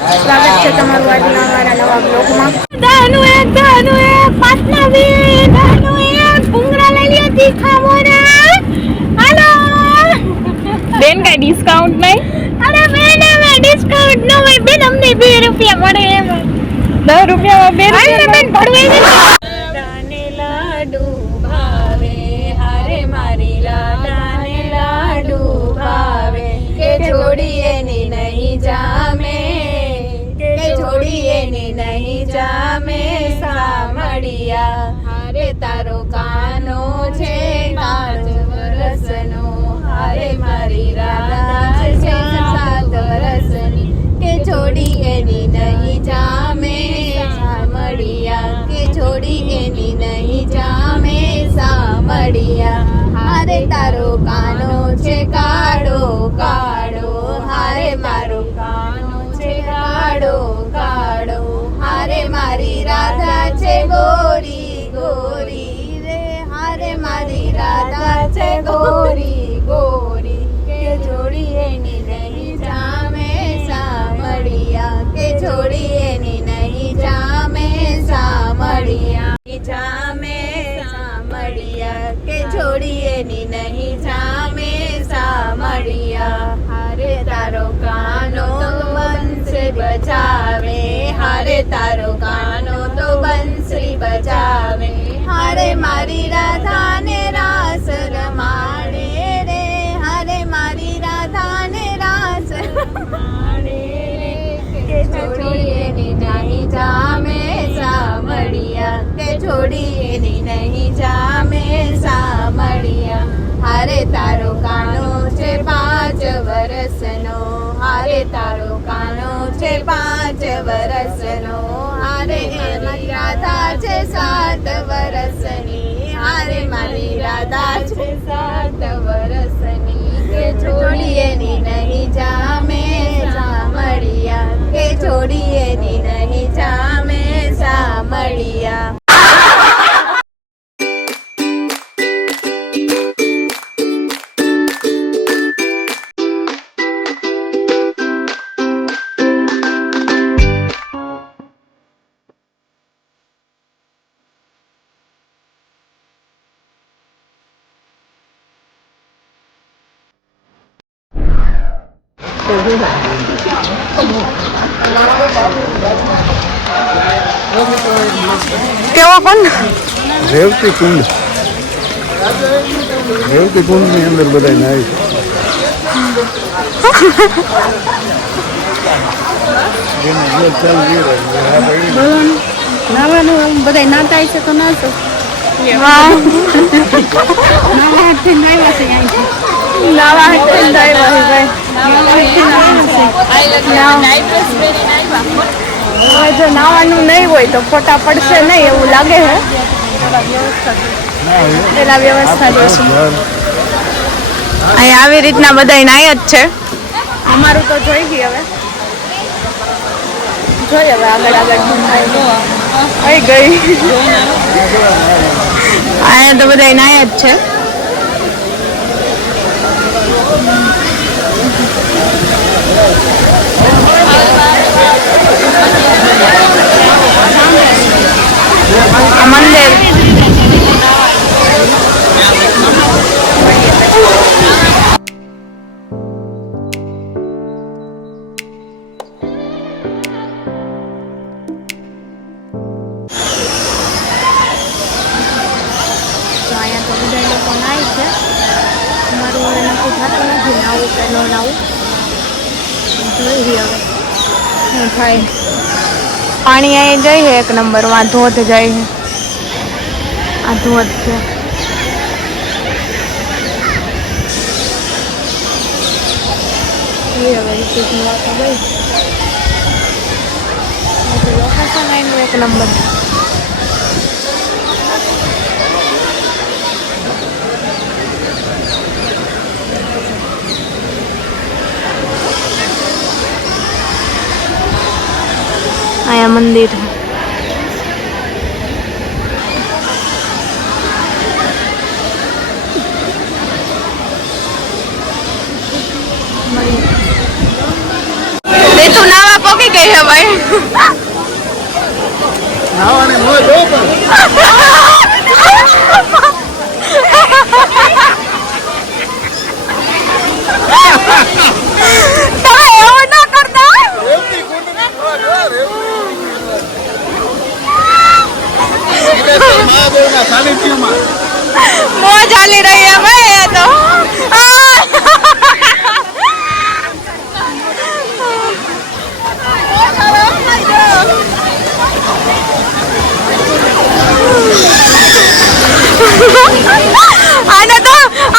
સ્વાગત છે તમારું આજના અમારા નવા બ્લોગમાં. દાનુ એક પાટના બી દાનુ એક ભૂંગરા લઈ લ્યો તીખા મોરા. હાલો બેન, કઈ ડિસ્કાઉન્ટ નહીં? અરે બેન, હવે ડિસ્કાઉન્ટ ન હોય બેન, અમને 2 રૂપિયા મળે એમ. 10 રૂપિયામાં બેન ભડવે દાને લાડુ ભાવે હારે મારી રાધાને લાડુ ભાવે કે છોડી એની નહીં જામે કે છોડી એની નહીં જામે સામડિયા હારે તારો કાનો છે 5 વર્ષનો હારે મારી રાધા છે 7 વર્ષની કે છોડી એની નહીં જામે સામડિયા કે છોડી એની નહીં જામે સામડિયા હારે તારો કાનો છે કાળો કાળો હારે મારો કાનો છે કાળો કાળો હારે મારી રાધા છે ગોરી ગોરી રે હારે મારી રાધા છે ગોરી ગોરી કે છોડી એની નહીં જામે સામડિયા કે છોડી એની નહીં જામે સામડિયા જામે સામડિયા કે છોડી એની નહીં જામે સામડિયા હારે તારો કાનો બંસરી બજાવે હારે તારો કાનો તો બંસરી બજાવે હારે મારી રાધાને રાસ રમાડે રે હારે મારી રાધાને રાસ રમાડે કે છોડી એની નહીં જામે સામડિયા કે છોડી એની નહીં જામે સામડિયા હારે તારો કાનો છે 5 વર્ષનો હારે તારો કાનો છે 5 વર્ષનો હારે મારી રાધા છે 7 વર્ષની હારે મારી રાધા છે 7 વર્ષની કે છોડી એની નહીં જામે સામડિયા કે છોડી એની નહીં જામે સામડિયા. કેવો કુંડ? રેવતી કુંડ ની અંદર બધા નાય નાવાનું બધા નાતા છે તો ના જો નાવાનું નહીં હોય તો ફોટા પડશે નહીં એવું લાગે છે. પેલા વ્યવસ્થા જોશું. અહીં આવી રીતના બધા નાય જ છે. અમારું તો જોઈ ગઈ હવે જોઈએ હવે આગળ આવી ગઈ. અહીંયા તો બધા નાય જ છે. મંદિર પાણી અહીં જાય એક નંબર માં ધોધ જાય છે. આ ધોધ છે. લોકેશન એક નંબર. અહીંયા મંદિર તું નાવા પોકી ગઈ છે ભાઈ. નાવાની મોજ હો પણ. તમે એવું ના કરતા. રેવતી કુંડની મોજ હો, રેવતી. મહાદેવના સાનિધ્યમાં મોજ ચાલી રહી है भाई ये तो.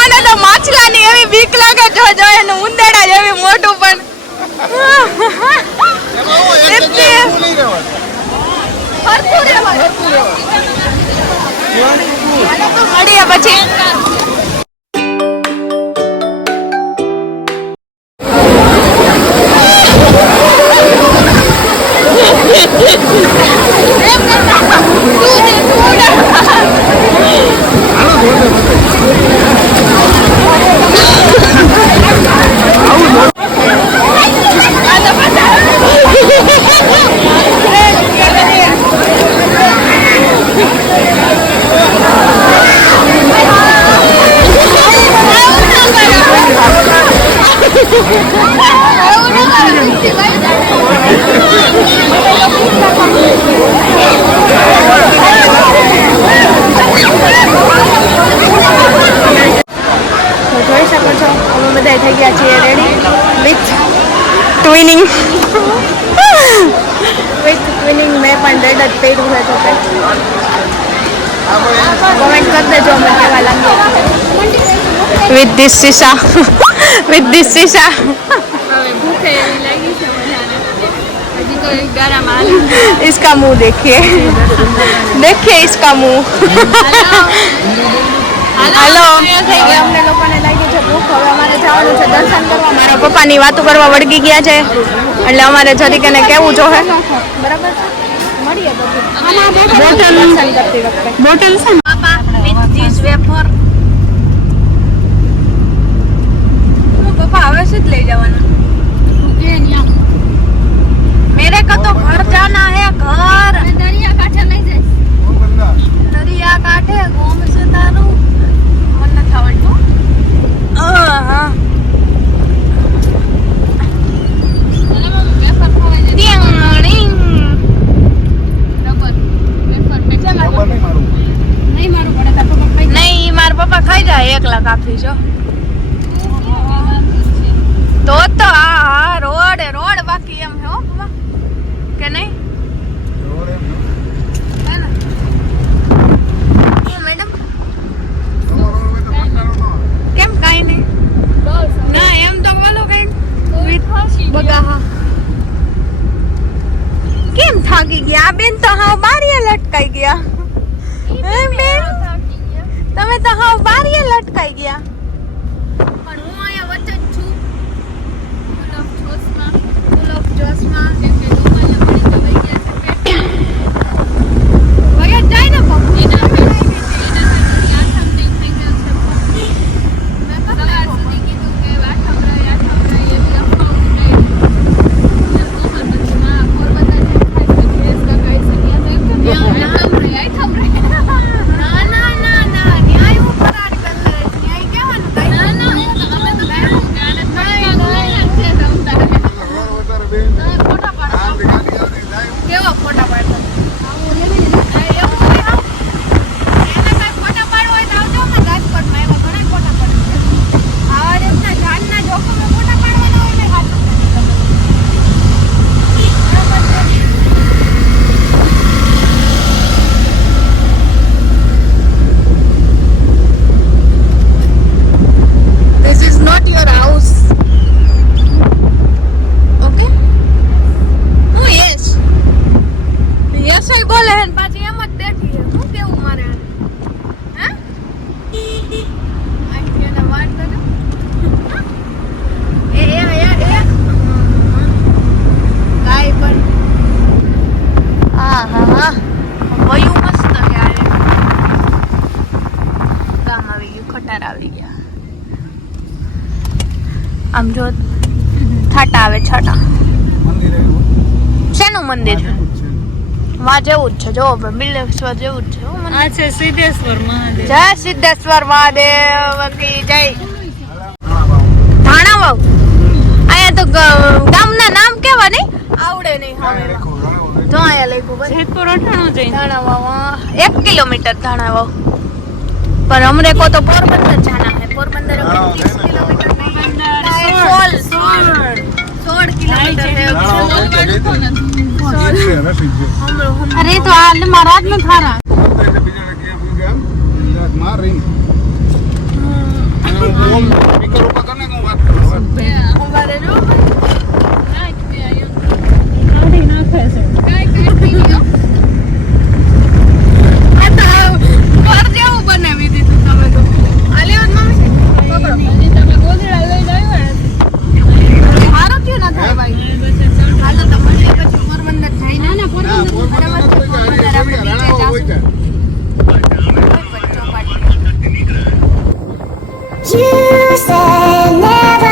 આને તો માછલાની એવી બીક લાગે જો જો એનું ઉંદેડા જેવી મોટું પણ. મળીએ પછી. જોઈ શકો છો અમે બધા થઈ ગયા છીએ ready with twinning. With twinning મેં પણ રેડ જ પહેર્યું છે તો કમેન્ટ કરી દેજો અમે કેવા લાગીએ. વિથ ધીસ સીસા વિથ ધીસ સીસા. भूखे लगी से अभी तो एक गरम आलू इसका मुंह देखिए देखिए इसका मुंह. હાલો થઈ ગયા અમને લોકોને લાગી છે ભૂખ. હવે અમારે જવાનું છે દર્શન કરવા. મારા પપ્પાની વાતો કરવા વળગી ગયા છે એટલે અમારે જરીક એને કેવું જોહે. બરાબર છે મળીએ પછી બોટલ દર્શન કરતી વખતે. બોટલ છે પાપા વિથ ધીસ વેફર. પપ્પા હવે શું લઈ જવાના? मेरे को तो घर जाना है घर. दरिया काठे नहीं जाए दरिया काठे गोम से तारू मन न थावडतो. હા નહીં મારા પપ્પા ખાઈ જાય એકલા કાફી જો તો હા રોડ બાકી એમ હે હો પપ્પા કે નહીં મેડમ કેમ કાઈ નહીં ના એમ તો બોલો કઈ બગા કેમ થાકી ગયા આ બેન તો હાવ બારીએ લટકાઈ ગયા. હે બેન તમે તો હાવ બારીએ લટકાઈ ગયા. પણ હું અહીંયા વચ્ચે જ છું ફૂલ ઓફ જોશમાં કેમ કે દુકાને પડી તો વહી ગયા છે વયા જાય ને પપ્પા. એના આઠમ થઈ ગયો છે મેં સવાર સુધી કીધું કે આઠમ રહી એ બી અફવાઓ ઉડાડી. પોરબંદર જે થાય છે ગેસ લગાવી છે ત્યાં આઠમ રહી ના ના ના ના ન્યાય હું ફરાર કરી લે ન્યાય કહેવાનું કઈ ના ના અમે તો કહ્યું કે આને ત્રણ વાગે છે રમતા ફોટા પાડો કેવા ફોટા પાડો એવું હોય આવ એને કઈ ફોટા પાડવો હોય તો આવજો અમે રાજકોટમાં એવા ઘણા ફોટા પાડે આવા રીતના જાનના જોખમે ફોટા પાડવાના હોય ને હાથ This is not your house. Okay? Oh yes. Yes I બોલે હે પાછી એમ જ બેઠી હે હું કેવું મારે હે આઈ એને વાત તો એ કાઈ પણ હા વયું મસ્ત હે આ ગામ આવી ગયું ખટાર આવી ગયા. આમ જો છાટા આવે છાટા ક્યાંનું મંદિર છે માં જેવું જ છે જો બિલેશ્વર જેવું જ છે હો મંદિર. આ છે સિદ્ધેશ્વર મહાદેવ. જય સિદ્ધેશ્વર મહાદેવ કી જય. ધાણાવાવ અહીંયા તો ગામના નામ કેવા નહીં આવડે નહીં હવે જો અહીંયા લખ્યું બસ જેતપુર 98 જઈને. ધાણાવાવ 1 કિલોમીટર ધાણાવાવ पर हमरे को तो पोरबंदर जाना है पोरबंदर 20 किलोमीटर नहीं 16 किलोमीटर है અરે તો આ મહારાજ નો થારા हमारे जो કાઢી નાખે છે. ઘર જેવું બનાવી દીધું તમે તો આલે મમ્મી પકડો તમે ગોધડા લઈને આવ્યા હારો થયો ના થાય ભાઈ હાલો તો મળીએ પછી પોરબંદર જઈને ના પોરબંદર બરાબર છે પોરબંદર આપણે બીચે જાશું You said never